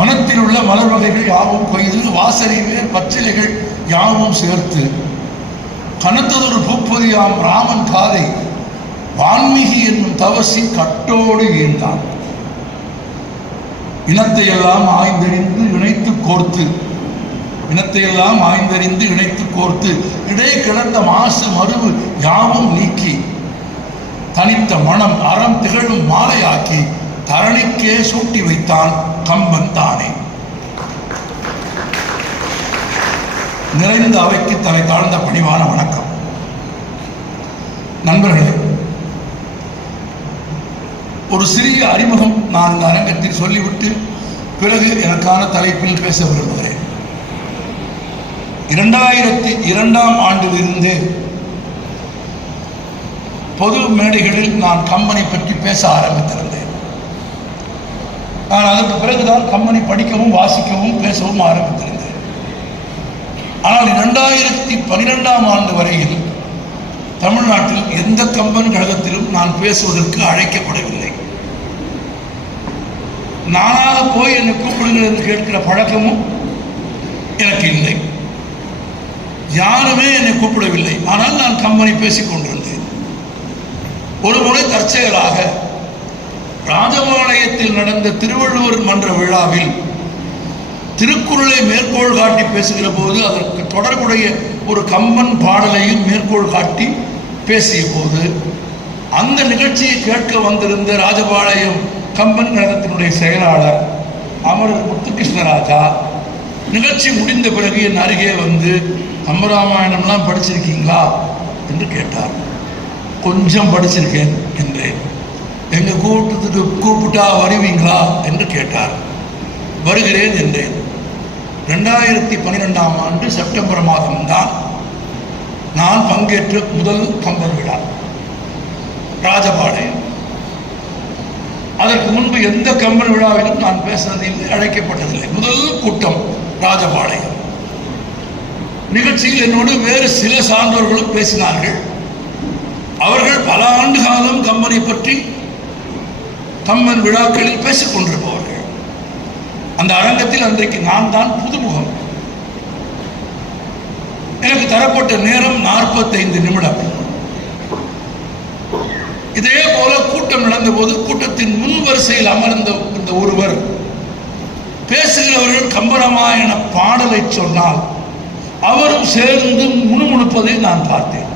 வனத்தில் உள்ள மலர் வகைகள் யாவும் கொய்து வாசறிவேர் பச்சிலைகள் யாவும் சேர்த்து கனத்ததொரு பூப்பொதியாம் ராமன் காதை வான்மிகி என்னும் தவசி கட்டோடு ஈழ்ந்தான். இனத்தையெல்லாம் ஆய்ந்தறிந்து இணைத்து கோர்த்து இடையே கிடந்த மாசு மருவு யாவும் நீக்கி தனித்த மனம் அறம் திகழும் மாலையாக்கி தரணிக்கே சூட்டி வைத்தான் கம்பன் தானே. நிறைந்த அவைக்கு தலை தாழ்ந்த பணிவான வணக்கம். நண்பர்களே, ஒரு சிறிய அறிமுகம் நான் இந்த அரங்கத்தில் சொல்லிவிட்டு பிறகு எனக்கான தலைப்பில் பேச விரும்புகிறேன். 2002ஆம் ஆண்டிலிருந்தே பொது மேடைகளில் நான் கம்பனை பற்றி பேச ஆரம்பித்திருந்தேன். நான் அதற்கு பிறகுதான் கம்பனை படிக்கவும் வாசிக்கவும் பேசவும் ஆரம்பித்திருந்தேன். ஆனால் 2012ஆம் ஆண்டு வரையில் தமிழ்நாட்டில் எந்த கம்பன் கழகத்திலும் நான் பேசுவதற்கு அழைக்கப்படவில்லை. நானாக போய் என்னை கூப்பிடுங்கள் என்று கேட்கிற பழக்கமும் எனக்கு இல்லை. யாருமே என்னை கூப்பிடவில்லை. ஆனால் நான் கம்பனை பேசிக் கொண்டிருந்தேன். ஒரு முறை தற்செயலாக ராஜபாளையத்தில் நடந்த திருவள்ளுவர் மன்ற விழாவில் திருக்குறளை மேற்கோள் காட்டி பேசுகிற போது அதற்கு தொடர்புடைய ஒரு கம்பன் பாடலையும் மேற்கோள் காட்டி பேசிய போது அந்த நிகழ்ச்சியை கேட்க வந்திருந்த ராஜபாளையம் கம்பன் கழகத்தினுடைய செயலாளர் அமரர் முத்துகிருஷ்ணராஜா நிகழ்ச்சி முடிந்த பிறகு என் அருகே வந்து கம்பராமாயணம்லாம் படிச்சிருக்கீங்களா என்று கேட்டார். கொஞ்சம் படிச்சிருக்கேன் என்றேன். எங்கள் கூட்டத்துக்கு கூப்பிட்டா வருவீங்களா என்று கேட்டார். வருகிறேன் என்றேன். 2012ஆம் ஆண்டு செப்டம்பர் மாதம்தான் நான் பங்கேற்ற முதல் கம்பன் விழா ராஜபாளையம். அதற்கு முன்பு எந்த கம்பன் விழாவிலும் நான் பேசுவதில்லை, அழைக்கப்பட்டதில்லை. முதல் கூட்டம் ராஜபாளையம். நிகழ்ச்சியில் என்னோடு வேறு சில சான்றோர்களும் பேசினார்கள். அவர்கள் பல ஆண்டு காலம் கம்பனை பற்றி கம்பன் விழாக்களில் பேசிக் கொண்டிருப்பவர்கள். அந்த அரங்கத்தில் அன்றைக்கு நான் தான் புதுமுகம். எனக்கு தரப்பட்ட நேரம் 45 நிமிடம். இதே போல கூட்டம் நடந்த போது கூட்டத்தின் முன் வரிசையில் அமர்ந்த இந்த ஒருவர் பேசுகிறவர்கள் கம்பராமாயண பாடலை சொன்னால் அவரும் சேர்ந்து முணுமுணுப்பதை நான் பார்த்தேன்.